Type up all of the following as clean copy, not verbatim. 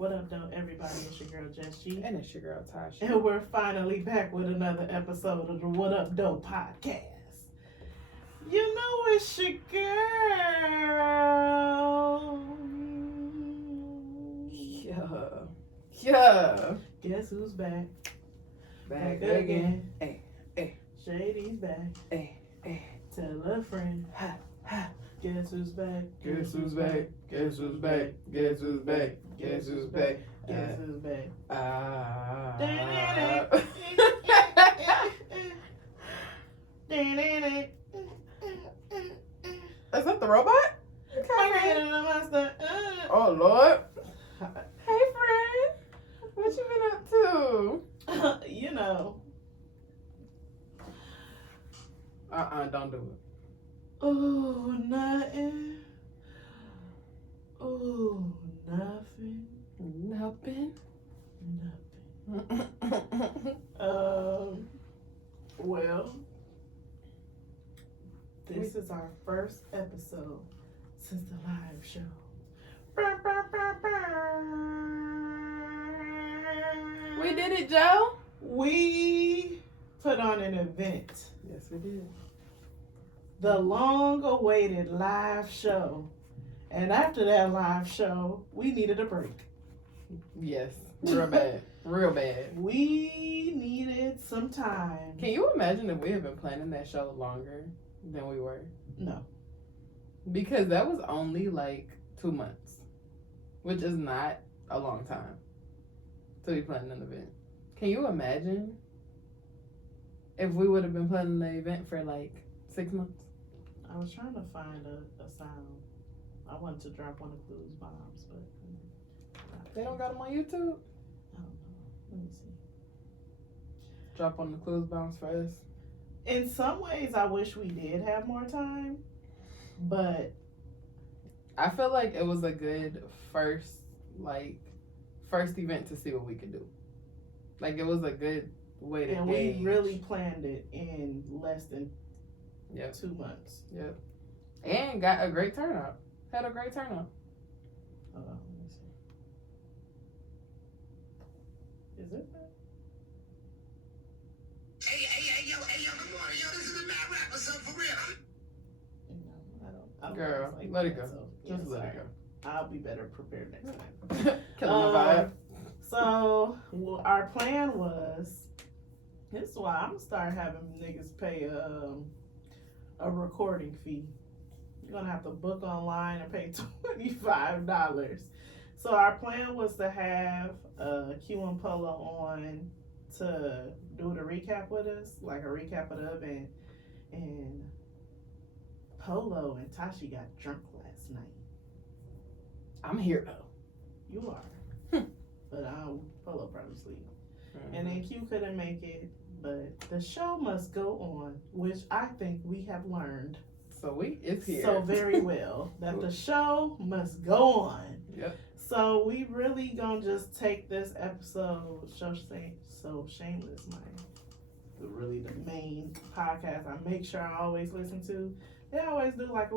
What up, though, everybody? It's your girl, Jess G. And it's your girl, Tasha. And we're finally back with another episode of the What Up, Doe podcast. You know it's your girl. Yeah. Guess who's back? Back again. Hey, hey. Shady's back. Hey, hey. Tell a friend. Ha, ha. Guess who's back? Guess who's back? Guess who's back? Guess who's back? Guess who's back? Guess who's back? Is that the robot? Oh, Lord. Hey, friend. What you been up to? You know. Don't do it. Oh, nothing. Oh, nothing. Nothing. Well, this is our first episode since the live show. We did it, Joe. We put on an event. Yes, we did. The long-awaited live show. And after that live show, we needed a break. Yes, real bad. Real bad. We needed some time. Can you imagine if we had been planning that show longer than we were? No. Because that was only like 2 months, which is not a long time to be planning an event. Can you imagine if we would have been planning the event for like 6 months? I was trying to find a sound. I wanted to drop one of Clue's bombs, but They don't got them on YouTube? I don't know. Let me see. Drop on the clues bounce for us. In some ways, I wish we did have more time, but I feel like it was a good first event to see what we could do. Like, it was a good way to gauge. We really planned it in less than Yep. 2 months. Yep. And got a great turnout. Had a great turnout. Hold on, let me see. Is it that? Hey, yo, good morning, yo, this is the Mad Rapper, so for real. No, I don't Girl, know if it's let it that, go. so, Just let sorry. it go. I'll be better prepared next time. Killing my vibe. So, our plan was, this is why I'm gonna start having niggas pay a recording fee. You're gonna have to book online and pay $25. So our plan was to have Q and Polo on to do the recap with us, like a recap of the event. And Polo and Tashi got drunk last night. I'm here though. You are. But Polo probably sleep. And then Q couldn't make it. But the show must go on, which I think we have learned So it's here. so very well that the show must go on. Yep. So we really gonna just take this episode so shameless, the main podcast I make sure I always listen to. They always do like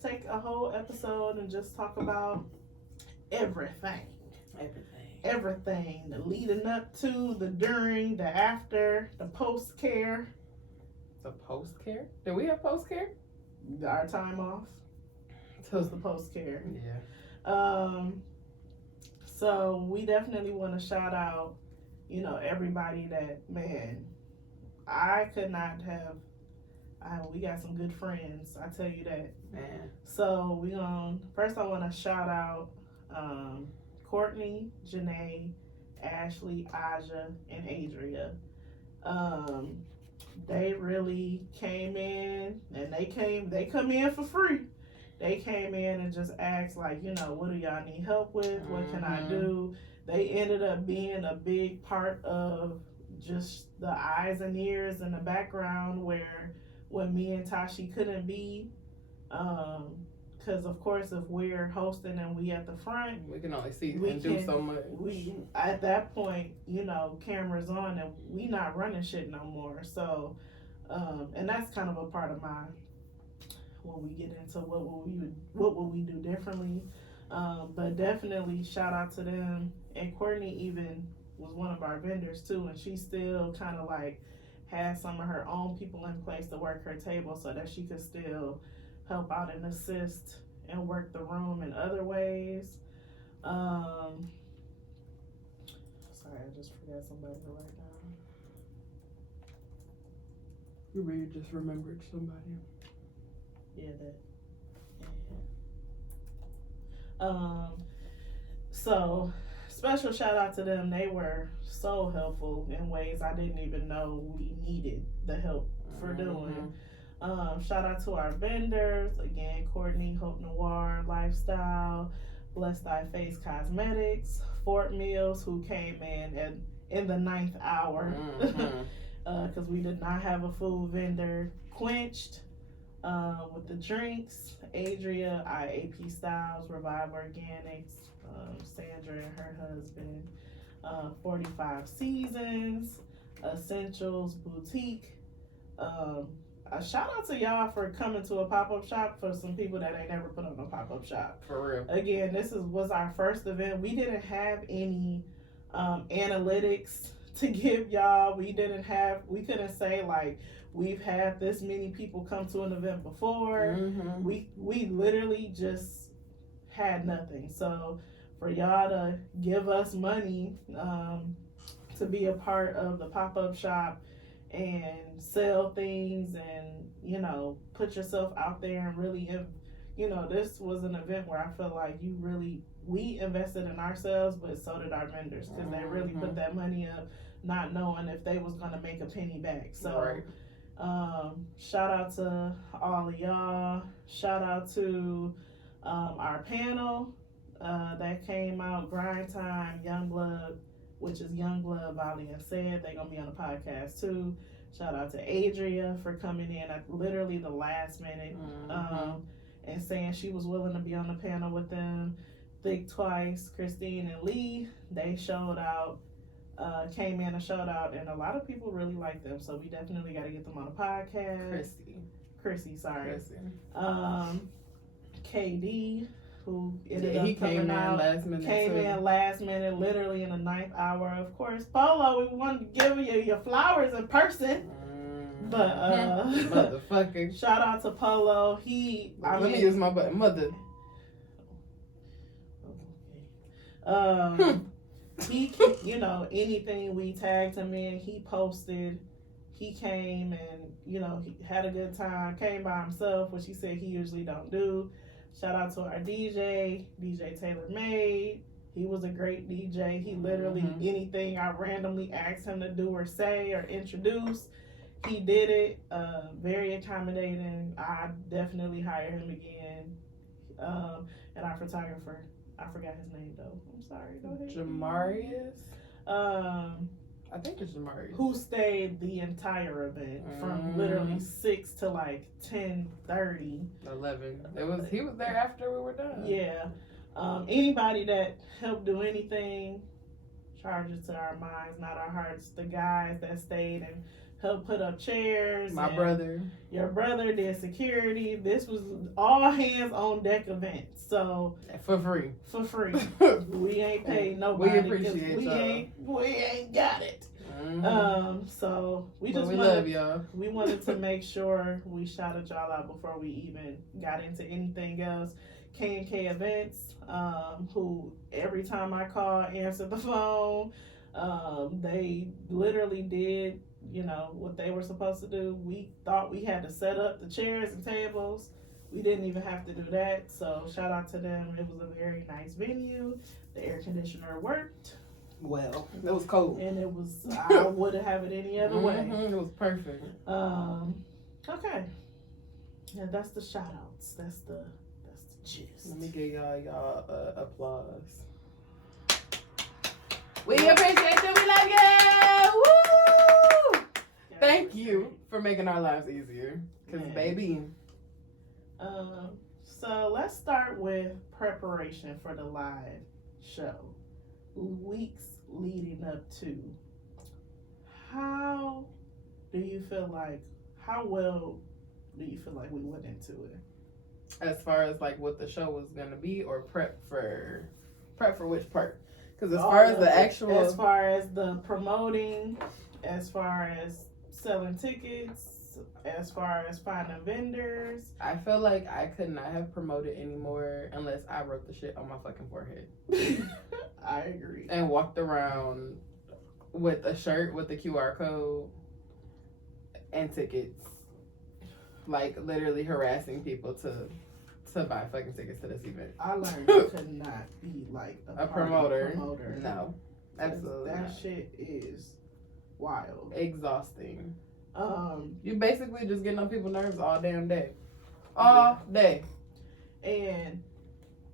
take a whole episode and just talk about everything. Everything, the leading up to, the during, the after, the post care. The post care? Did we have post care? Our time off was the post care. Yeah. So we definitely want to shout out, everybody that, man, I could not have. We got some good friends, I tell you that. Man. So first I want to shout out Courtney, Janae, Ashley, Aja, and Adria. They really came in, and they come in for free. They came in and just asked, like, what do y'all need help with? What can I do? They ended up being a big part of just the eyes and ears in the background where when me and Tashi couldn't be. Because of course, if we're hosting and we at the front, we can only see and do so much. We at that point, cameras on and we not running shit no more. So, and that's kind of a part of my when we get into what will we do differently. But definitely shout out to them. And Courtney even was one of our vendors too, and she still kind of like had some of her own people in place to work her table so that she could still help out and assist and work the room in other ways. Sorry, I just forgot somebody to write down. You really just remembered somebody. Yeah, that. Yeah. So special shout out to them. They were so helpful in ways I didn't even know we needed the help for doing. Shout out to our vendors again: Courtney, Hope Noir Lifestyle, Bless Thy Face Cosmetics, Fort Mills, who came in the 9th hour because we did not have a food vendor. Quenched with the drinks, Adria, IAP Styles, Revive Organics, Sandra and her husband, 45 Seasons, Essentials Boutique. A shout out to y'all for coming to a pop-up shop for some people that ain't never put on a pop-up shop. For real. Again, was our first event. We didn't have any analytics to give y'all. We couldn't say like we've had this many people come to an event before. We literally just had nothing. So for y'all to give us money to be a part of the pop-up shop and sell things and, you know, put yourself out there and really, you know, this was an event where I feel like we invested in ourselves, but so did our vendors because they really put that money up not knowing if they was going to make a penny back. So shout out to all of y'all. Shout out to our panel that came out, Grind Time, Youngblood, which is Youngblood, Volley and Said. They're going to be on the podcast too. Shout out to Adria for coming in at literally the last minute and saying she was willing to be on the panel with them. Think Twice, Christine and Lee, they showed out, came in and showed out, and a lot of people really like them, so we definitely got to get them on the podcast. Chrissy, sorry. KD, who ended up coming out, came in last minute, literally in the 9th hour. Of course, Polo, we wanted to give you your flowers in person. But motherfucker. Shout out to Polo. Let me use my button, mother. He, you know, anything we tagged him in, he posted. He came and, you know, he had a good time. Came by himself, which he said he usually don't do. Shout out to our DJ Taylor Made. He was a great DJ. He literally anything I randomly asked him to do or say or introduce, he did it. Very accommodating. I definitely hire him again. And our photographer, I forgot his name though. I'm sorry. Go ahead. Jamarius. I think it's Jamarius. Who stayed the entire event from literally 6 to like 10:30. 11. He was there after we were done. Yeah. Anybody that helped do anything, charges to our minds, not our hearts. The guys that stayed and helped put up chairs. My brother. Your brother did security. This was all hands on deck event. So for free. We ain't paid nobody. We appreciate y'all. We ain't got it. So we love y'all. We wanted to make sure we shouted y'all out before we even got into anything else. K&K Events, who every time I call answered the phone. They literally did, you know, what they were supposed to do. We thought we had to set up the chairs and tables. We didn't even have to do that. So shout out to them. It was a very nice venue. The air conditioner worked. Well, it was cold. And it was, I wouldn't have it any other way. It was perfect. Okay. Yeah, that's the shout outs. That's the gist. Let me give y'all applause. We appreciate you. We love you. Woo! Thank you for making our lives easier. Because, baby. So let's start with preparation for the live show. Weeks leading up to. How well do you feel like we went into it? As far as like what the show was gonna be, or prep for which part? Because as All far as of the it. actual, As far as the promoting, as far as selling tickets, as far as finding vendors. I feel like I could not have promoted anymore unless I wrote the shit on my fucking forehead I agree. and walked around with a shirt with the QR code and tickets, like literally harassing people to buy fucking tickets to this event. I learned you could not be like A party promoter. promoter. No, absolutely That not. shit is wild. Exhausting. Um, You basically just getting on people's nerves all damn day. All day. and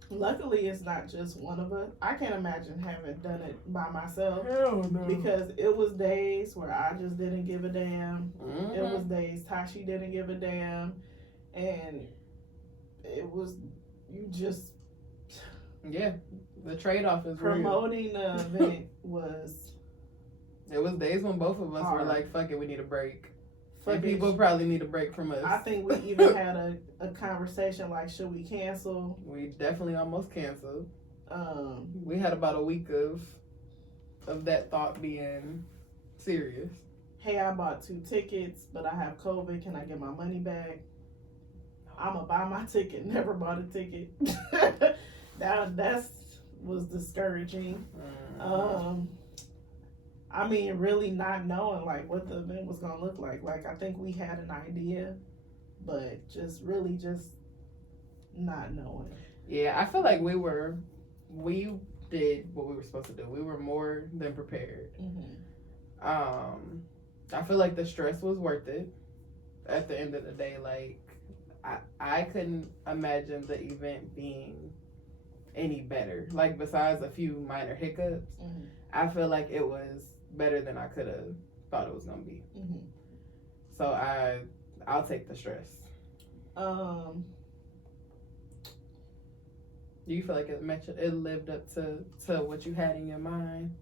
luckily it's not just one of us. I can't imagine having done it by myself. Hell no. Because it was days where I just didn't give a damn. Mhm. It was days Tashi didn't give a damn. And it was, you just, Yeah, the trade-off is real. promoting the event was It was days when both of us were hard. like, fuck it, we need a break. And fucking. people probably need a break from us. I think we even had a conversation like, should we cancel? We definitely almost canceled. Um, We had about a week of that thought being serious. hey, I bought 2 tickets, but I have COVID. Can I get my money back? I'ma buy my ticket. Never bought a ticket. That's was discouraging. I mean, really not knowing like what the event was gonna look like. Like I think we had an idea, but just really just not knowing. Yeah, I feel like we did what we were supposed to do. We were more than prepared. I feel like the stress was worth it. At the end of the day, like I couldn't imagine the event being any better. Like besides a few minor hiccups, I feel like it was better than I could have thought it was gonna be. So I'll take the stress. Do you feel like it lived up to what you had in your mind?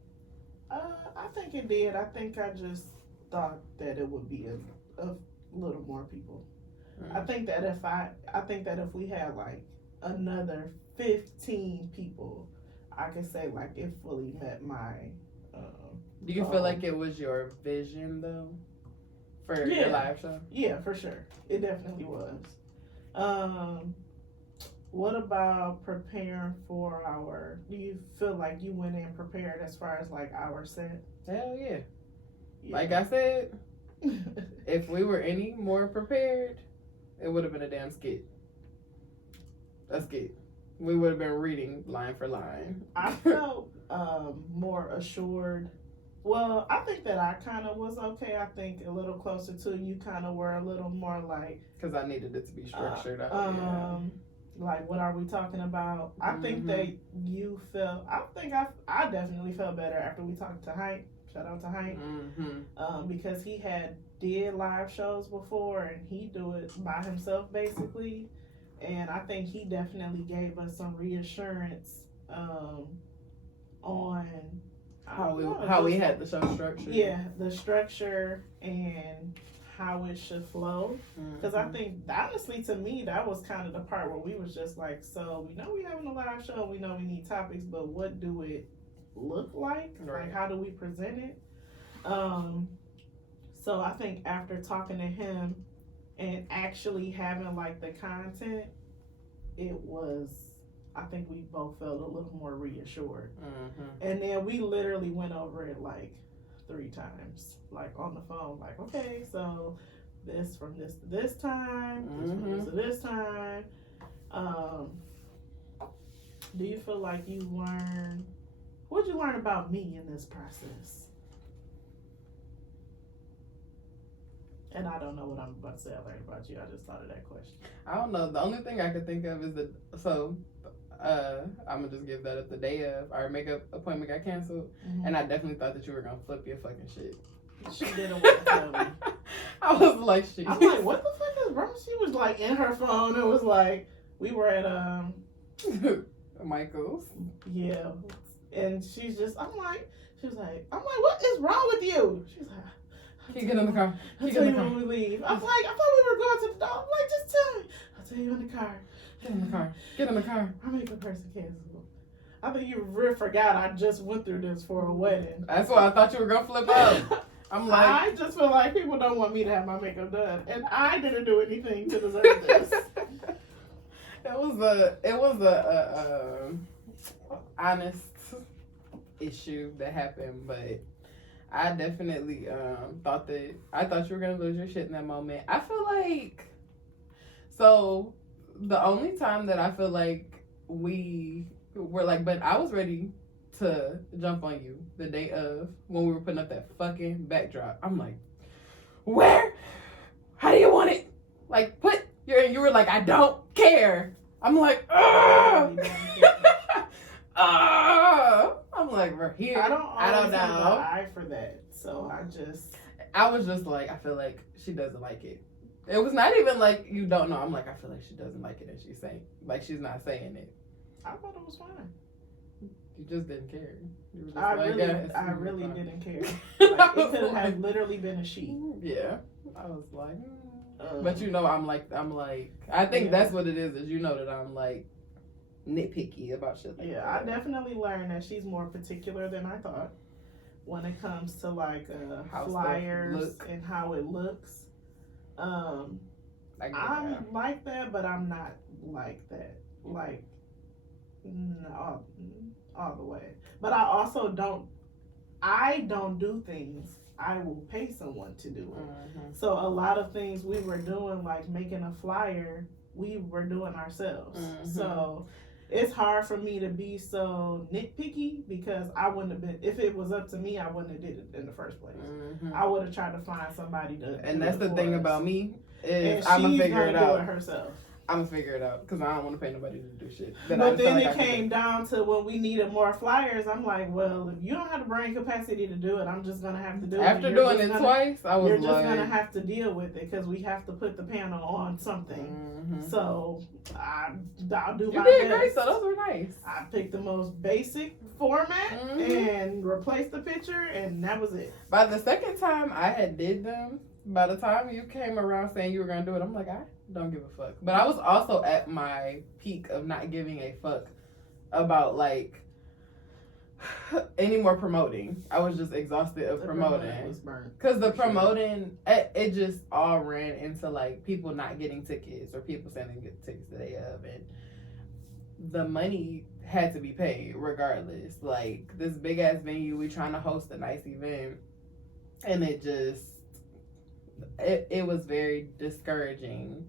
I think it did. I think I just thought that it would be a little more people. I think that if we had like another 15 people, I could say like it fully met my. Do you feel like it was your vision though for your live show? Yeah, for sure. It definitely was. What about preparing for our? Do you feel like you went in prepared as far as like our set? Hell yeah. Like I said, if we were any more prepared, it would have been a damn skit. A skit. We would have been reading line for line. I felt more assured. Well, I think that I kind of was okay. I think a little closer to you kind of were a little more like. Because I needed it to be structured out. Like, what are we talking about? I think that you felt. I think I definitely felt better after we talked to Hank. Shout out to Hank. Because he did live shows before and he do it by himself basically, and I think he definitely gave us some reassurance on how we had the show structured. Yeah, the structure and how it should flow. Because I think honestly, to me, that was kind of the part where we was just like, so we know we having a live show, we know we need topics, but what do it look like? Right. Like, how do we present it? So I think after talking to him and actually having like the content, I think we both felt a little more reassured. And then we literally went over it like 3 times, like on the phone, like, okay, so this from this to this time, this from this to this time. Do you feel like you learned, what'd you learn about me in this process? And I don't know what I'm about to say I learned about you. I just thought of that question. I don't know. The only thing I could think of is I'm gonna just give that up the day of our makeup appointment got canceled, and I definitely thought that you were gonna flip your fucking shit. She didn't want to tell me. I was like, shit. I'm like, what the fuck is wrong? She was like in her phone. It was like we were at Michael's. Yeah, and she was like, what is wrong with you? She's like, Can you get in the car? I'll tell you when we leave. I was like, I thought we were going to the dog. I'm like, just tell me. I'll tell you in the car. Get in the car. Get in the car. I make a person cancel. I think you really forgot I just went through this for a wedding. That's why I thought you were gonna flip out. I'm like, I just feel like people don't want me to have my makeup done, and I didn't do anything to deserve this. it was a honest issue that happened, but I definitely thought you were gonna lose your shit in that moment. I feel like so the only time that I feel like we were like, but I was ready to jump on you the day of when we were putting up that fucking backdrop. I'm like, where? How do you want it? Like, you were like, I don't care. I'm like, I'm like, we're here. I don't know. have an eye for that, so I was just like, I feel like she doesn't like it. It was not even like you don't know. I'm like, I feel like she doesn't like it, and she's saying like she's not saying it. I thought it was fine. You just didn't care. You were just I like, really fine. didn't care. Like, it could have literally been a sheet. Yeah, I was like, but you know, I'm like, I think that's what it is you know that I'm like nitpicky about shit. Like that. I definitely learned that she's more particular than I thought when it comes to like flyers and how it looks. I like that, but I'm not like that. Like, no, all the way. But I also don't do things. I will pay someone to do it. Mm-hmm. So a lot of things we were doing, like making a flyer, we were doing ourselves. Mm-hmm. So it's hard for me to be so nitpicky because I wouldn't have been, if it was up to me, I wouldn't have did it in the first place. Mm-hmm. I would have tried to find somebody to. And that's the thing about me is I'm gonna figure it out. Do it herself. I'm gonna figure it out because I don't want to pay nobody to do shit. But then it came down to when we needed more flyers. I'm like, well, if you don't have the brain capacity to do it, I'm just gonna have to do it. After doing it twice, I was you're like, just gonna have to deal with it because we have to put the panel on something. Mm-hmm. So I'll do you my did best. great, so those were nice. I picked the most basic format and replaced the picture, and that was it. By the second time I had did them, by the time you came around saying you were gonna do it, I'm like, I don't give a fuck. But I was also at my peak of not giving a fuck about like any more promoting. I was just exhausted of promoting because the promoting it just all ran into like people not getting tickets or people saying they get tickets the day of, and the money had to be paid regardless. Like this big ass venue, we trying to host a nice event, and it just it was very discouraging.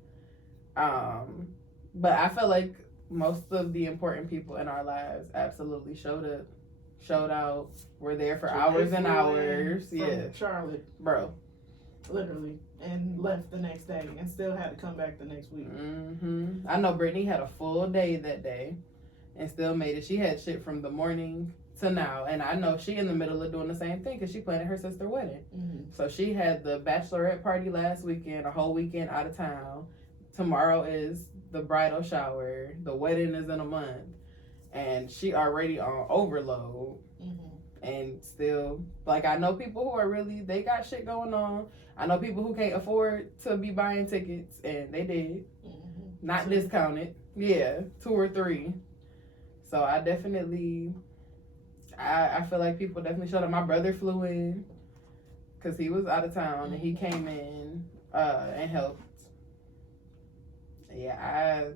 But I feel like most of the important people in our lives absolutely showed up, showed out, were there for hours and hours. Yeah, Charlotte, bro, literally, and left the next day, and still had to come back the next week. Mm-hmm. I know Brittany had a full day that day, and still made it. She had shit from the morning to now, and I know she in the middle of doing the same thing because she planned her sister's wedding. Mm-hmm. So she had the bachelorette party last weekend, a whole weekend out of town. Tomorrow is the bridal shower. The wedding is in a month, and she already on overload. Mm-hmm. And still, like, I know people who are really, they got shit going on. I know people who can't afford to be buying tickets, and they did. Mm-hmm. Not discounted. Yeah, 2 or 3. So I definitely, I feel like people definitely showed up. My brother flew in because he was out of town, and he came in and helped. Yeah,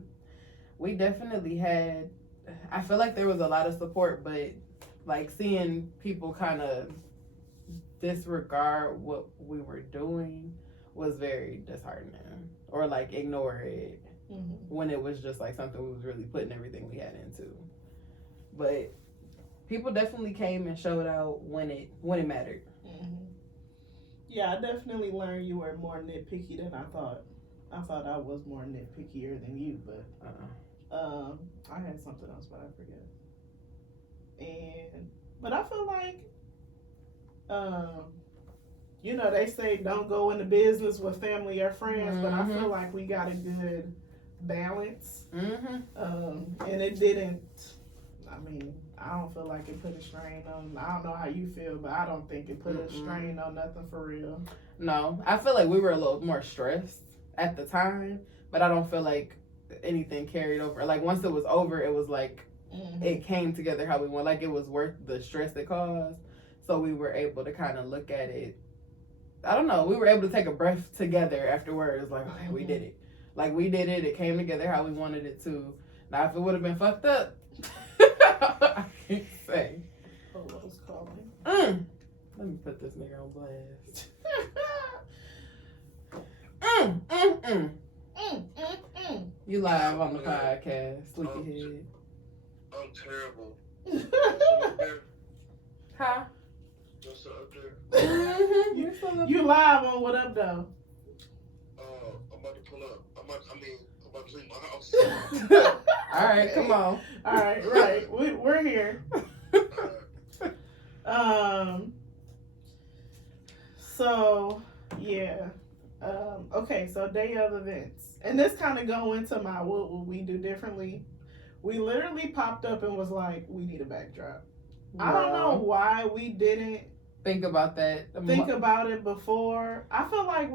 we definitely had, I feel like there was a lot of support, but like seeing people kind of disregard what we were doing was very disheartening, or like ignore it when it was just like something we was really putting everything we had into. But people definitely came and showed out when it mattered. Mm-hmm. Yeah, I definitely learned you were more nitpicky than I thought. I thought I was more nitpickier than you, but I had something else, but I forget. But I feel like, they say don't go into business with family or friends, but I feel like we got a good balance. And it didn't, I don't feel like it put a strain on, I don't know how you feel, but I don't think it put a strain on nothing for real. No, I feel like we were a little more stressed at the time, but I don't feel like anything carried over. Like once it was over, it was like Mhm. it came together how we want. Like it was worth the stress it caused. So we were able to kind of look at it. I don't know. We were able to take a breath together afterwards. Like, okay, we did it. Like we did it. It came together how we wanted it to. Now, if it would have been fucked up, I can't say. Polo's calling. Let me put this nigga on blast. You live on the podcast, Sleepyhead. I'm terrible. Huh? What's up there? You're still up. You live on What Up Though? I'm about to pull up. I'm about to leave my house. All right, come on. All right, right. We're here. So yeah. Okay, so day of events. And this kind of go into my what would we do differently. We literally popped up and was like, we need a backdrop. I don't know why we didn't Think about that. think about it before. I feel like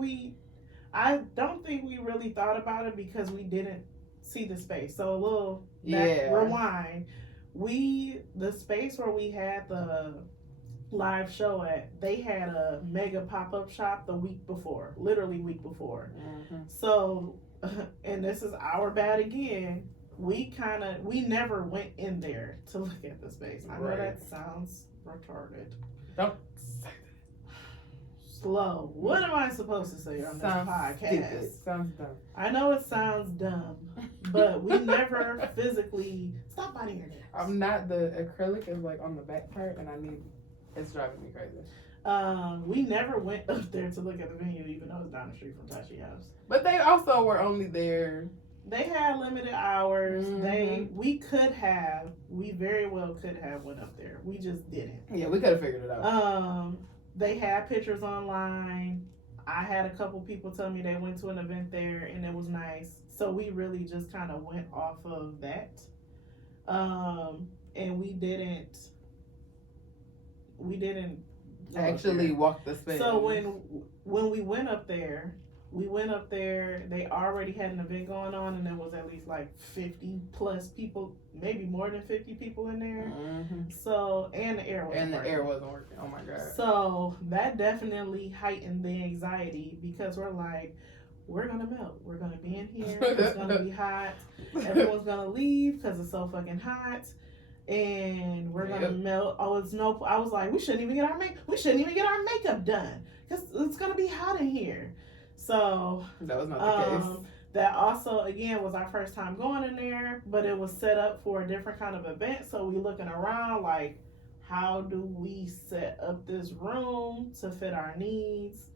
I don't think we really thought about it because we didn't see the space. So a little rewind. The space where we had the live show at, they had a mega pop-up shop the week before, literally week before. Mhm. So, and this is our bad again. We never went in there to look at the space. I know Right. that sounds retarded. Don't Slow. What am I supposed to say on this podcast? stupid. Sounds dumb. I know it sounds dumb, but we never physically stop biting your nails. I'm not. The acrylic is like on the back part, and it's driving me crazy. We never went up there to look at the venue, even though it's down the street from Tashi House. But they also were only there. They had limited hours. Mhm. We very well could have went up there. We just didn't. Yeah, we could have figured it out. They had pictures online. I had a couple people tell me they went to an event there and it was nice. So we really just kind of went off of that. And we didn't Actually walk the space. So when we went up there, they already had an event going on and there was at least like 50 plus people, maybe more than 50 people in there. Mhm. So, and the air wasn't working. air wasn't working. Oh my god. So that definitely heightened the anxiety because we're like, we're gonna melt. We're gonna be in here. It's gonna be hot. Everyone's gonna leave because it's so fucking hot. And we're gonna melt. I was like, we shouldn't even get our makeup done because it's gonna be hot in here. So that was not the case. That also again was our first time going in there, but it was set up for a different kind of event. So we looking around like, how do we set up this room to fit our needs?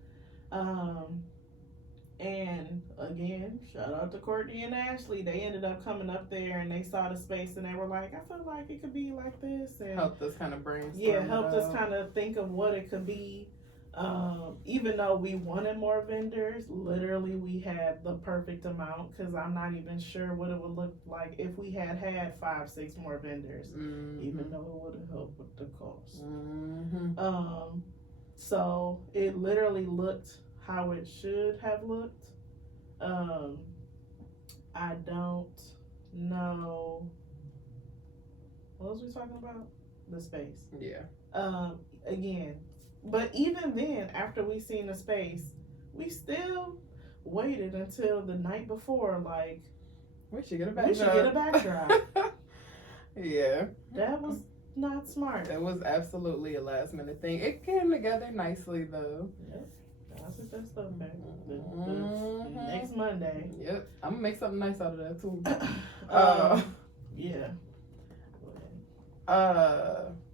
And again, shout out to Courtney and Ashley. They ended up coming up there and they saw the space and they were like, I feel like it could be like this. And Helped us kind of brainstorm. yeah, helped us kind of think of what it could be. Even though we wanted more vendors, literally we had the perfect amount because I'm not even sure what it would look like if we had 5-6 more vendors, even though it would have helped with the cost. Mm-hmm. So it literally looked how it should have looked. I don't know. What was we talking about? The space. Yeah. Again, but even then, after we seen the space, we still waited until the night before. Like, we should get a backdrop. We should get a backdrop. Yeah. That was not smart. It was absolutely a last minute thing. It came together nicely though. Yep. I'll sit that stuff back. The next Monday. Yep. I'm gonna make something nice out of that too. Yeah.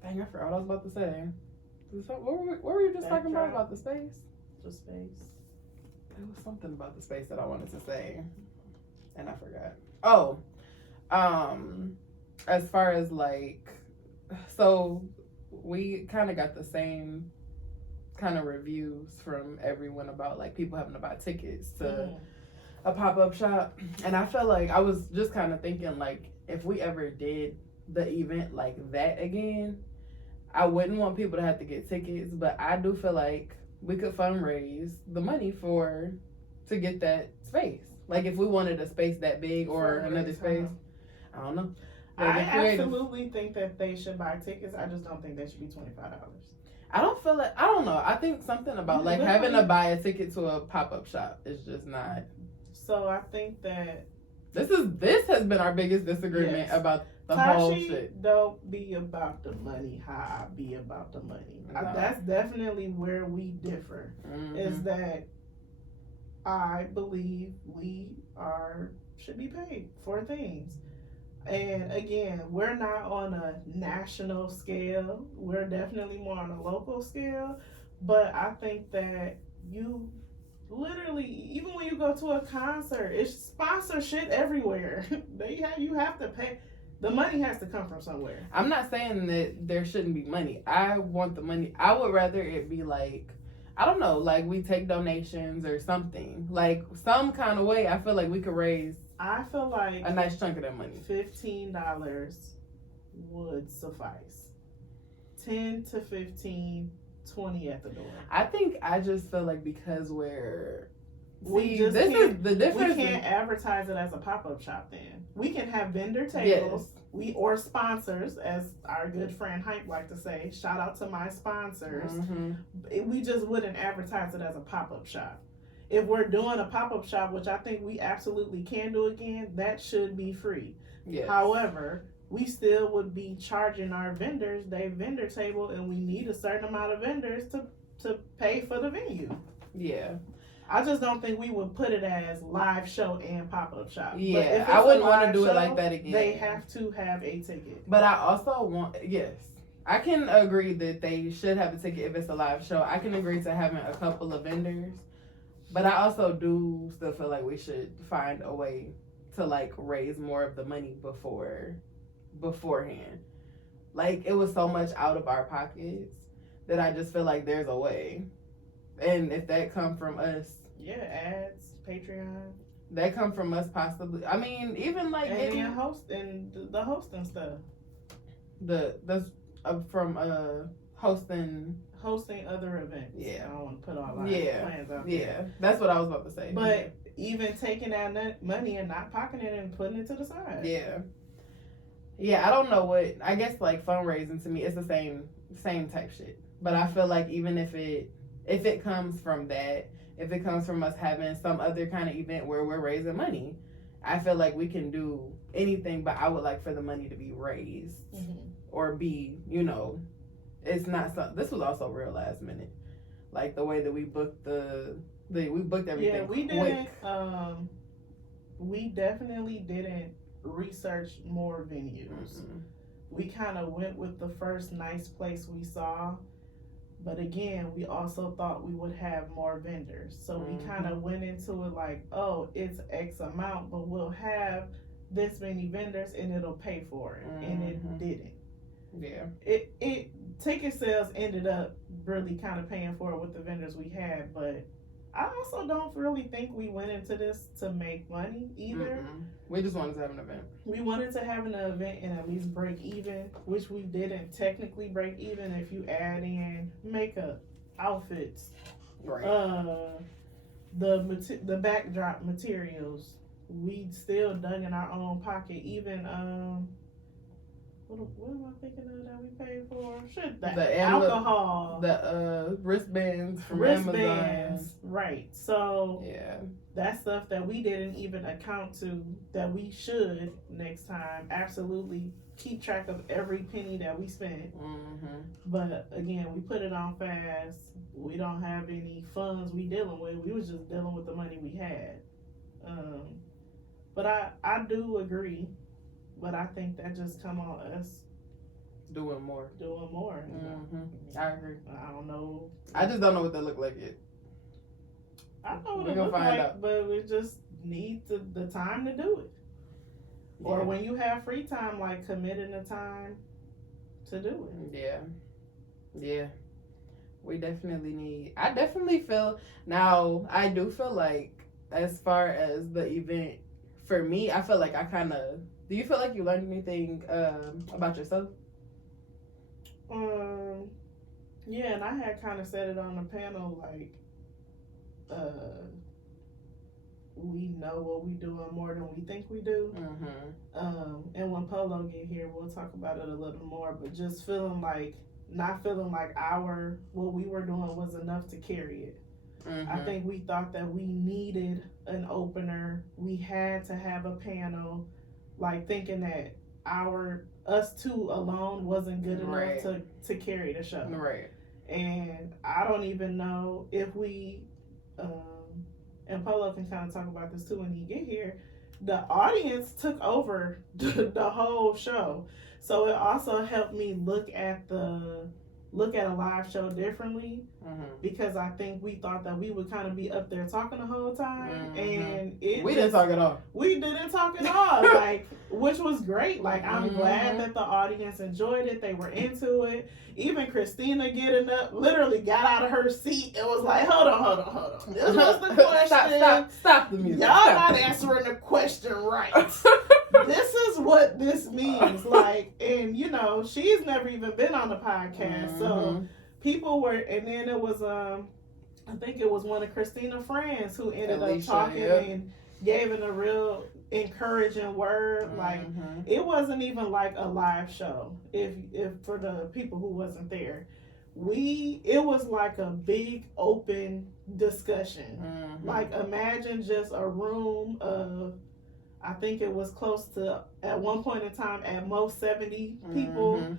Dang, I forgot what I was about to say. What were you just talking about the space? The space. There was something about the space that I wanted to say, and I forgot. Oh, as far as like, so we kind of got the same kind of reviews from everyone about like people having to buy tickets to a pop-up shop, and I felt like I was just kind of thinking like if we ever did the event like that again, I wouldn't want people to have to get tickets, but I do feel like we could fundraise the money to get that space. Like if we wanted a space that big or another space, I don't know. I They're creative. absolutely think that they should buy tickets. I just don't think they should be $25. I don't feel like, I don't know. I think something about like having to buy a ticket to a pop-up shop is just not. So I think that This has been our biggest disagreement about the whole shit. Don't be about the money how I be about the money. No. That's definitely where we differ. Mm-hmm. Is that I believe we should be paid for things. And again, we're not on a national scale. We're definitely more on a local scale. But I think that you literally, even when you go to a concert, it's sponsor shit everywhere. You have to pay. The money has to come from somewhere. I'm not saying that there shouldn't be money. I want the money. I would rather it be like, I don't know, like we take donations or something. Like some kind of way I feel like we could raise I feel like a nice chunk of that money. $15 would suffice. 10 to 15, 20 at the door. I think I just feel like because We this is the difference. We can't advertise it as a pop-up shop then. We can have vendor tables. Yes. Or sponsors, as our good friend Hype like to say. Shout out to my sponsors. Mm-hmm. We just wouldn't advertise it as a pop-up shop. If we're doing a pop-up shop, which I think we absolutely can do again, that should be free. Yes. However, we still would be charging our vendors their vendor table, and we need a certain amount of vendors to pay for the venue. Yeah. I just don't think we would put it as live show and pop-up shop. Yeah, I wouldn't want to do it like that again. They have to have a ticket. But I also want, yes, I can agree that they should have a ticket if it's a live show. I can agree to having a couple of vendors. But I also do still feel like we should find a way to like raise more of the money beforehand. Like it was so much out of our pockets that I just feel like there's a way. And if that come from us, yeah, ads, Patreon, that come from us possibly. I mean, even like and the hosting stuff. From hosting other events. Yeah, I don't want to put all our plans out there. Yeah, that's what I was about to say. But even taking that money and not pocketing it and putting it to the side. Yeah. I don't know what. I guess like fundraising to me is the same type shit. But I feel like even if it comes from that, if it comes from us having some other kind of event where we're raising money, I feel like we can do anything. But I would like for the money to be raised or be, it's not something. This was also real last minute, like the way that we booked we booked everything. Yeah, we quick. didn't. We definitely didn't research more venues. Mm-hmm. We kind of went with the first nice place we saw, but again, we also thought we would have more vendors. So we kind of went into it like, oh, it's X amount, but we'll have this many vendors and it'll pay for it, and it didn't. Yeah. It ticket sales ended up really kind of paying for it with the vendors we had, but I also don't really think we went into this to make money either. We just wanted to have an event. We wanted to have an event and at least break even, which we didn't technically break even if you add in makeup, outfits, right? The backdrop materials. We still dug in our own pocket. Even what am I thinking of that we paid for? Shit, the alcohol, the wristbands from Amazon. Right. So yeah, that's stuff that we didn't even account to that we should next time. Absolutely keep track of every penny that we spent. But again, we put it on fast. We don't have any funds we dealing with. We was just dealing with the money we had. But I do agree. But I think that just come on us doing more. I agree. I don't know. I just don't know what they look like yet. I know what it looks like, but we just need the time to do it. Yeah. Or when you have free time, like committing the time to do it. Yeah. We definitely need. I definitely feel now. I do feel like as far as the event for me, I feel like I kind of. Do you feel like you learned anything about yourself? Yeah, and I had kind of said it on the panel, like, we know what we doing more than we think we do. And when Polo get here, we'll talk about it a little more. But just not feeling like what we were doing was enough to carry it. I think we thought that we needed an opener. We had to have a panel, like thinking that us two alone wasn't good enough to carry the show. Right. And I don't even know if we, and Polo can kind of talk about this too when he get here, the audience took over the whole show. So it also helped me look at a live show differently, because I think we thought that we would kind of be up there talking the whole time, and we didn't talk at all. We didn't talk at all, like, which was great. Like, I'm glad that the audience enjoyed it. They were into it. Even Christina getting up, literally got out of her seat and was like, hold on. This was the question. Stop the music. Y'all not answering the question right. This is what this means. Like, and you know, she's never even been on the podcast. So people were, and then it was, I think it was one of Christina's friends who ended up talking and gave it a real encouraging word. Like, it wasn't even like a live show. If for the people who wasn't there, it was like a big open discussion. Like, imagine just a room of, I think it was close to, at one point in time, at most 70 people.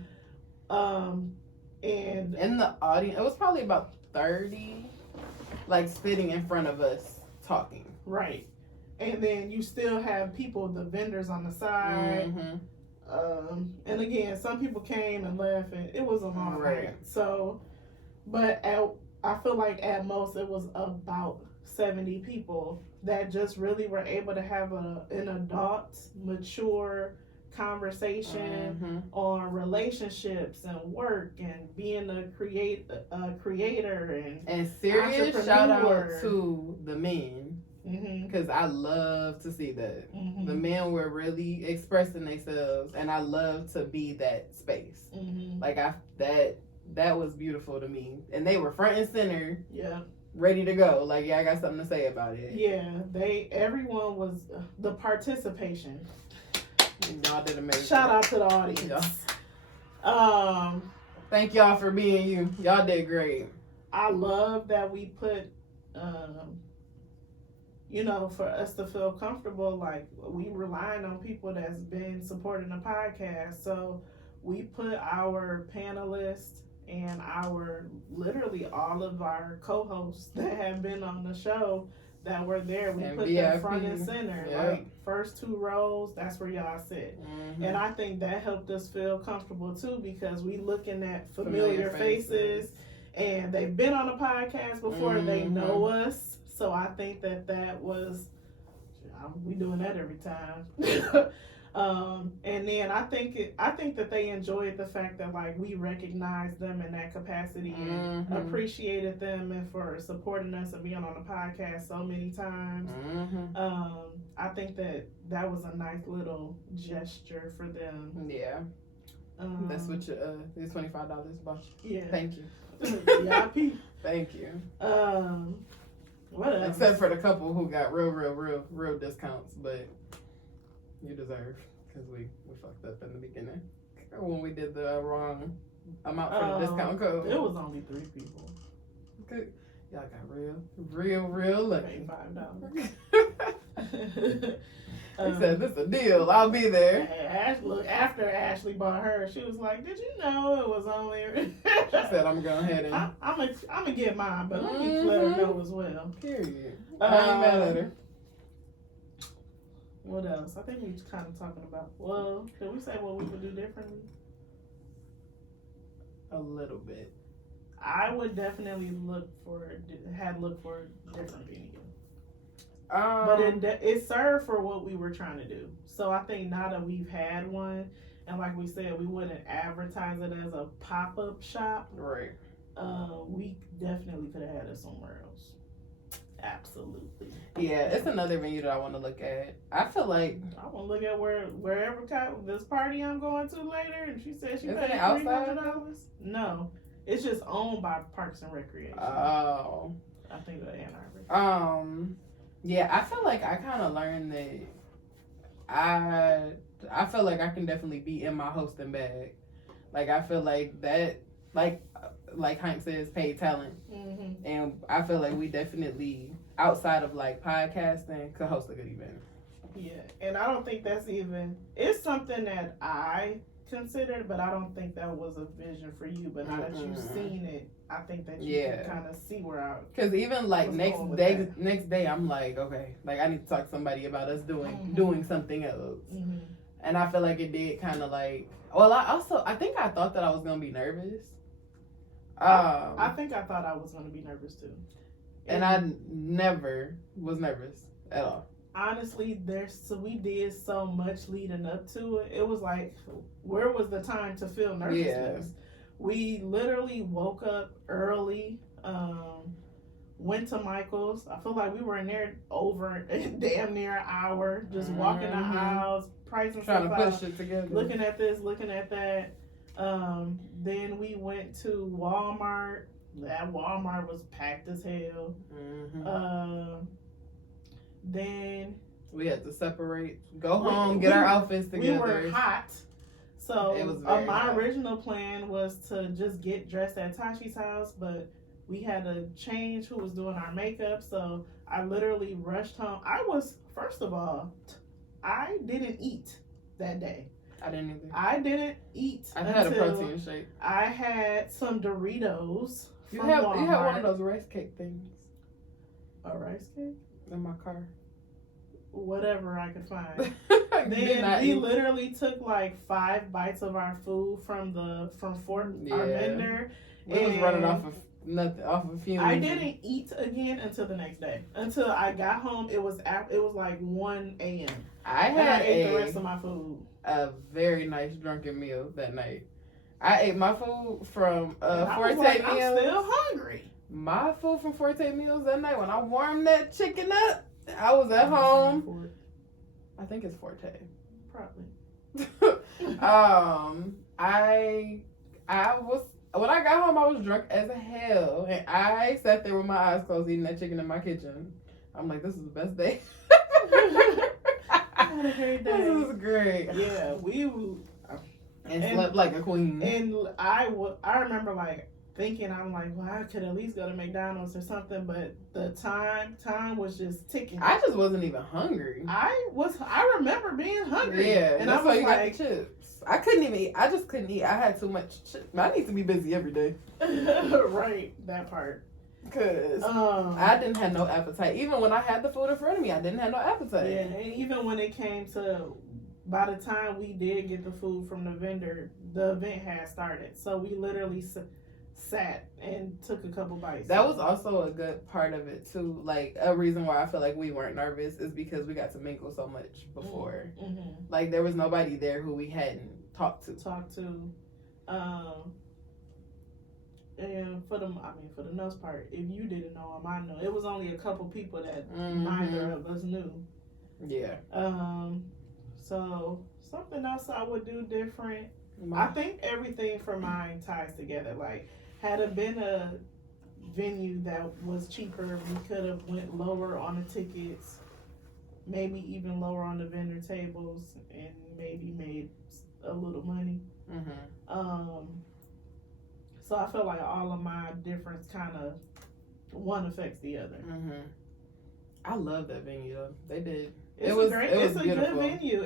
And in the audience, it was probably about 30, like, sitting in front of us talking. Right. And then you still have people, the vendors on the side. And again, some people came and left, and it was a long night. So, but I feel like at most it was about 70 people that just really were able to have an adult, mature conversation on relationships and work and being a creator and serious shout out to the men, because I love to see that the men were really expressing themselves, and I love to be that space. Like, that was beautiful to me, and they were front and center. Ready to go. Like, I got something to say about it. Everyone was, the participation. Y'all did amazing. Shout out to the audience. Thank y'all for being you. Y'all did great. I love that we put, for us to feel comfortable, like, we relying on people that's been supporting the podcast. So we put our panelists and literally all of our co-hosts that have been on the show that were there, we put them front and center. Like, first 2 rows, that's where y'all sit. And I think that helped us feel comfortable too, because we looking at familiar faces, and they've been on a podcast before. They know us. So I think that was, we doing that every time. And then I think that they enjoyed the fact that, like, we recognized them in that capacity and appreciated them and for supporting us and being on the podcast so many times. I think that was a nice little gesture for them. Yeah. That's what these $25 bought. Yeah. Thank you. VIP. Thank you. What else? Except for the couple who got real discounts, but you deserve, because we fucked up in the beginning when we did the wrong amount for the discount code. It was only 3 people. Good. Y'all got real lucky. $5. He said, "This a deal. I'll be there." Look, after Ashley bought her, she was like, "Did you know it was only?" She said, "I'm going ahead and I'm gonna get mine, but let me let her know as well." Period. I ain't mad at her. What else? I think we was kind of talking about. Well, can we say what we would do differently? A little bit. I would definitely look for a different venue. But it served for what we were trying to do. So I think now that we've had one, and like we said, we wouldn't advertise it as a pop-up shop. Right. We definitely could have had it somewhere else. Absolutely. Yeah, it's another venue that I want to look at. I feel like I want to look at wherever this party I'm going to later, and she said she paid $300. No, it's just owned by Parks and Recreation. Oh, I think of Ann Arbor. Yeah, I feel like I kind of learned that I feel like I can definitely be in my hosting bag. Like I feel like that, like Hank says, paid talent, and I feel like we definitely outside of like podcasting could host a good event. Yeah, and I don't think that's even. It's something that I considered, but I don't think that was a vision for you. But now that you've seen it, I think that you can kind of see where I. Because even like was next going with day, that. next day, I'm like, okay, like I need to talk to somebody about us doing something else. And I feel like it did kind of like. Well, I think I thought that I was gonna be nervous. I think I thought I was gonna be nervous too. And I never was nervous at all. Honestly, we did so much leading up to it. It was like, where was the time to feel nervousness? Yeah. We literally woke up early, went to Michael's. I feel like we were in there over damn near an hour, just walking the aisles, pricing trying stuff to out, put shit together, looking at this, looking at that. Then we went to Walmart. That Walmart was packed as hell. Then we had to separate, go home, get our outfits together. We were hot. So it was my hot. Original plan was to just get dressed at Tashi's house, but we had to change who was doing our makeup. So I literally rushed home. First of all, I didn't eat that day. I didn't either. I didn't eat. I had a protein shake. I had some Doritos. You had one of those rice cake things. A rice cake? In my car. Whatever I could find. Then we literally took like 5 bites of our food from Fort, our vendor. We was running off of fumes. I didn't eat again until the next day. Until I got home, it was like 1 a.m. I ate the rest of my food. A very nice drunken meal that night. I ate my food from Forte Meals. I'm still hungry. My food from Forte Meals that night, when I warmed that chicken up, I was at home. I think it's Forte. Probably. I was, when I got home, I was drunk as hell, and I sat there with my eyes closed eating that chicken in my kitchen. I'm like, this is the best day. I had a great day. This was great. Yeah, and slept like a queen. And I remember like thinking, I'm like, well, I could at least go to McDonald's or something, but the time was just ticking. I just wasn't even hungry. I remember being hungry. Yeah, and I was like, chips. I couldn't even eat. I just couldn't eat. I had too much chips. I need to be busy every day. Right, that part. Cause I didn't have no appetite. Even when I had the food in front of me, I didn't have no appetite. Yeah, and even when it came to, by the time we did get the food from the vendor, the event had started. So we literally sat and took a couple bites. That was also a good part of it too. Like a reason why I feel like we weren't nervous is because we got to mingle so much before. Like there was nobody there who we hadn't talked to. And for the most part, if you didn't know them, I know it was only a couple people that neither of us knew. Yeah. So something else I would do different. I think everything for mine ties together. Like, had it been a venue that was cheaper, we could have went lower on the tickets, maybe even lower on the vendor tables, and maybe made a little money. So I feel like all of my difference kind of one affects the other. I love that venue though. They did. It's a good venue.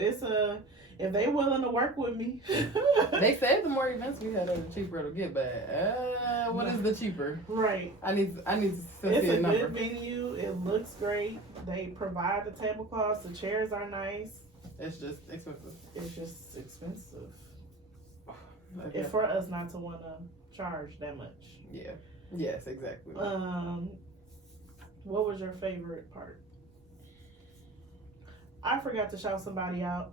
If they willing to work with me. They said the more events we had, the cheaper it'll get. But what is the cheaper? Right. I need to see it's a number. Good venue. It looks great. They provide the tablecloths. The chairs are nice. It's just expensive. Okay. For us not to want to charge that much. Yeah. Yes, exactly. What was your favorite part? I forgot to shout somebody out.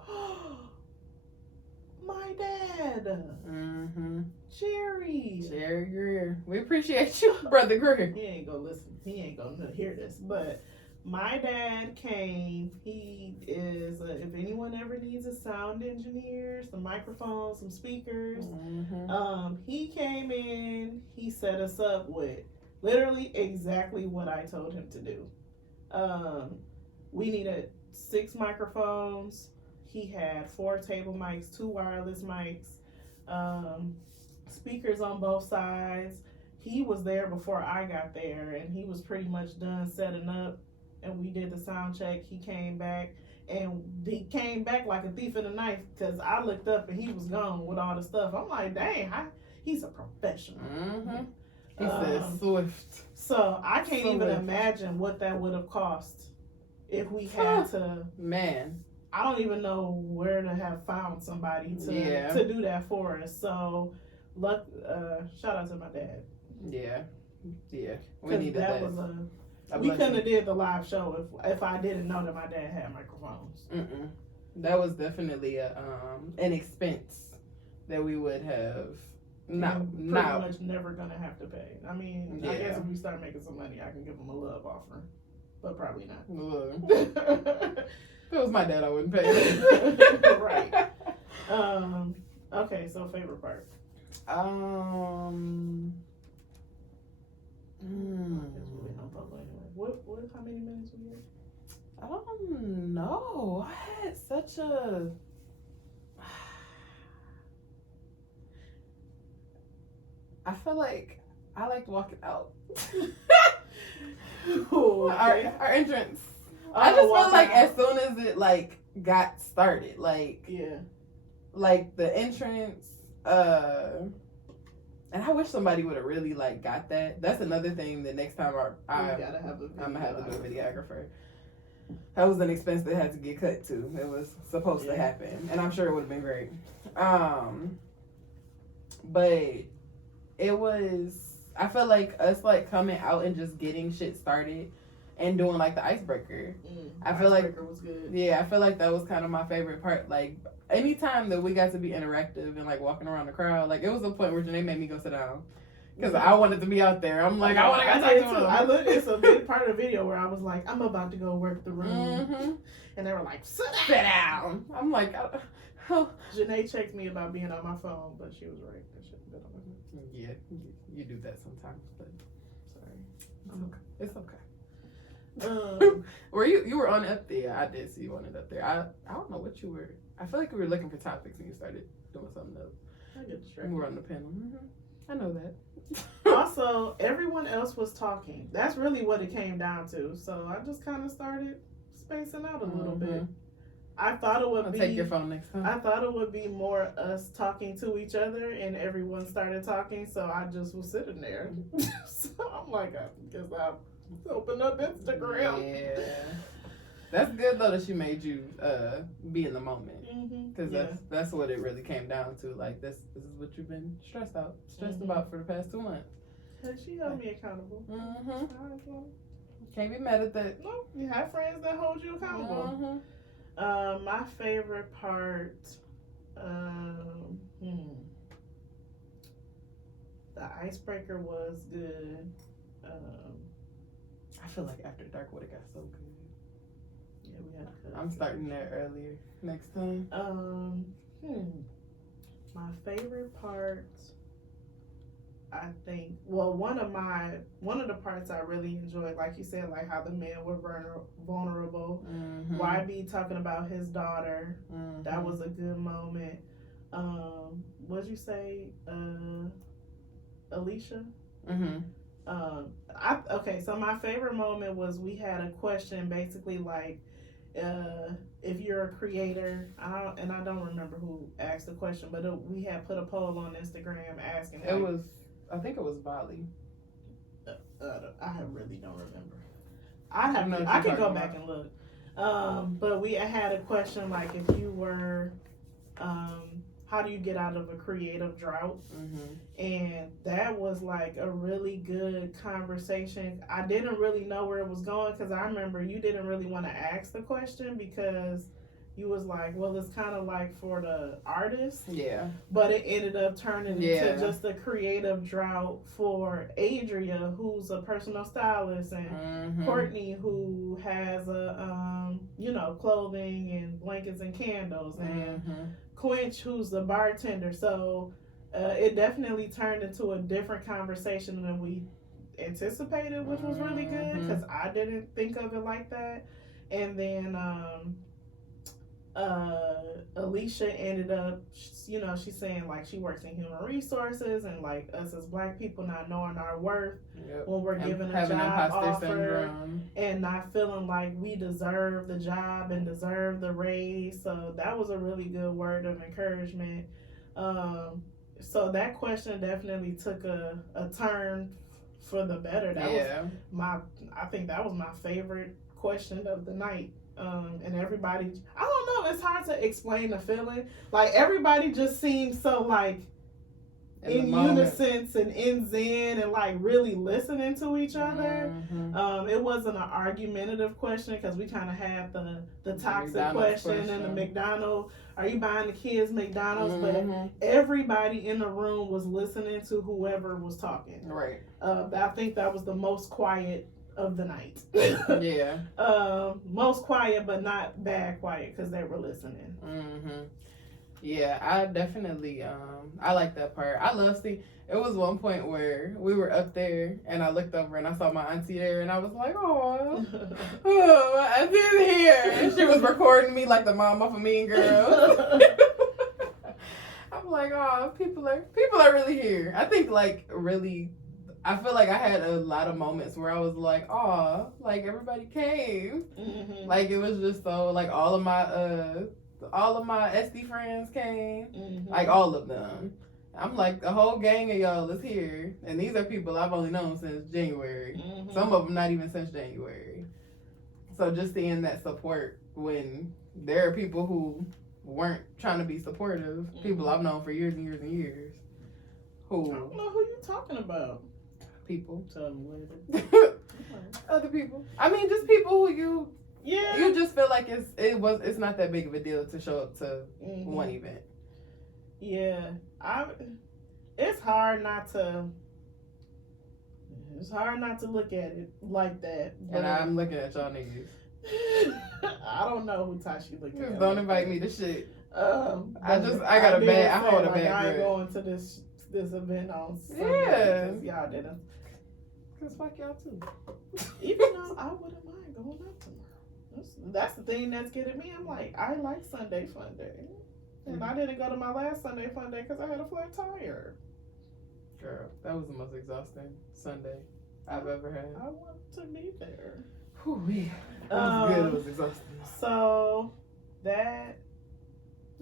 My dad. Jerry Greer. We appreciate you, Brother Greer. He ain't gonna listen. He ain't gonna hear this. But my dad came. He is, if anyone ever needs a sound engineer, some microphones, some speakers, he came in. He set us up with literally exactly what I told him to do. We needed 6 microphones. He had 4 table mics, 2 wireless mics, speakers on both sides. He was there before I got there, and he was pretty much done setting up. And we did the sound check. He came back, and he came back like a thief in the night because I looked up and he was gone with all the stuff. I'm like, dang, he's a professional. Mm-hmm. He said swift. So I can't even imagine what that would have cost if we had to. Man. I don't even know where to have found somebody to do that for us. So, shout out to my dad. Yeah. We needed that. We couldn't have did the live show if I didn't know that my dad had microphones. Mm-mm. That was definitely an expense that we would have pretty much never gonna have to pay. I mean, I guess if we start making some money, I can give them a love offer, but probably not. If it was my dad, I wouldn't pay. Right. Okay, so favorite part. What? How many minutes we had? I don't know. I had such a. I feel like I liked walking out. Okay. Our entrance. I just felt like as soon as it like got started, like like the entrance, and I wish somebody would have really like got that. That's another thing. The next time I'm gonna have to do a videographer. That was an expense that had to get cut too. It was supposed to happen, and I'm sure it would have been great. But it was. I feel like us like coming out and just getting shit started and doing like the icebreaker. I feel like was good. Yeah, I feel like that was kind of my favorite part. Like anytime that we got to be interactive and like walking around the crowd, like it was a point where Janae made me go sit down because I wanted to be out there. I'm like, I want to go talk to them. It's a big part of the video where I was like, I'm about to go work the room, and they were like, sit down. I'm like, Janae checked me about being on my phone, but she was right. I shouldn't have been on my phone. Yeah, you do that sometimes, but sorry, it's okay. Were you were on up there? I did see you on it up there. I don't know what you were. I feel like we were looking for topics and you started doing something else. I get distracted. We were on the panel. I know that. Also, everyone else was talking. That's really what it came down to. So I just kind of started spacing out a little bit. I thought it would be. Take your phone next time. I thought it would be more us talking to each other, and everyone started talking. So I just was sitting there. So I'm like, I guess I'll open up Instagram. Yeah, that's good though that she made you be in the moment, because that's what it really came down to. Like this is what you've been stressed about for the past 2 months. And she held me accountable. Can't be mad at that. No, you have friends that hold you accountable. My favorite part, the icebreaker was good. I feel like After Dark would have got so good. Yeah, we had to cut. I'm starting there earlier next time. My favorite part, I think, well, one of the parts I really enjoyed, like you said, like how the men were vulnerable. YB talking about his daughter, that was a good moment. What'd you say, Alicia? Okay, so my favorite moment was we had a question basically like, if you're a creator, I don't remember who asked the question, but we had put a poll on Instagram asking. I think it was Volley. I really don't remember. I can go back and look. But we had a question like, if you were, how do you get out of a creative drought? And that was like a really good conversation. I didn't really know where it was going because I remember you didn't really want to ask the question because you was like, well, it's kind of like for the artist. Yeah. But it ended up turning into just a creative drought for Adria, who's a personal stylist, and Courtney, who has a, clothing and blankets and candles, and Quinch, who's the bartender. So it definitely turned into a different conversation than we anticipated, which was really good because I didn't think of it like that. And then Alicia ended up, she's saying like she works in human resources and like us as black people not knowing our worth when we're given a having job imposter offer syndrome. and not feeling like we deserve the job and deserve the raise. So that was a really good word of encouragement. So that question definitely took a turn for the better. I think that was my favorite question of the night. And everybody, I don't know, it's hard to explain the feeling. Like everybody just seemed so like in unison and in zen and like really listening to each other. It wasn't an argumentative question because we kind of had the toxic question and the McDonald's. Are you buying the kids McDonald's? But everybody in the room was listening to whoever was talking. Right. I think that was the most quiet of the night. Yeah. Most quiet, but not bad quiet because they were listening. Yeah, I definitely I like that part. I love seeing. It was one point where we were up there and I looked over and I saw my auntie there and I was like, oh, my auntie's here, and she was recording me like the mom off of Mean Girls. I'm like, oh, people are really here. I think like really. I feel like I had a lot of moments where I was like, oh, like everybody came. Like it was just so like all of my SD friends came. Like all of them. I'm like, the whole gang of y'all is here. And these are people I've only known since January. Some of them not even since January. So just seeing that support when there are people who weren't trying to be supportive, people I've known for years and years and years. I don't know who you're talking about. People. Tell me later. Other people. I mean, just people who you just feel like it's not that big of a deal to show up to one event. Yeah, it's hard not to look at it like that. And I'm looking at y'all niggas. I don't know who Tashi looking at. Don't invite me to shit. I hold a bad grudge. I ain't going to this event on Sunday. Yeah. Because y'all didn't. Cause fuck y'all too. Even though I wouldn't mind going out tomorrow. That's the thing that's getting me. I'm like, I like Sunday Fun Day. And I didn't go to my last Sunday Fun Day because I had a flat tire. Girl, that was the most exhausting Sunday I've ever had. I want to be there. Whew, yeah. It was good. It was exhausting. So, that...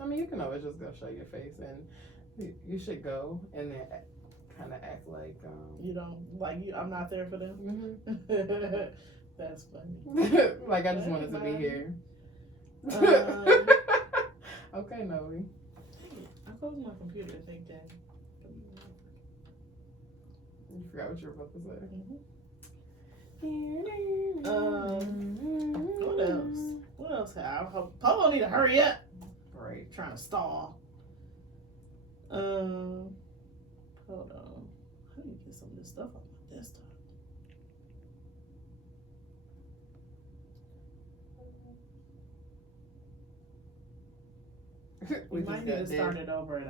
I mean, you can always just go show your face, and you should go and then kind of act like... You don't... Like, I'm not there for them? That's funny. Like, I just wanted to be here. Okay, Noe. I closed my computer thinking. You forgot what you were about to say. What else? What else? Polo need to hurry up. Right. Trying to stall. Hold on. I need to get some of this stuff off my desktop. We might need to start it over at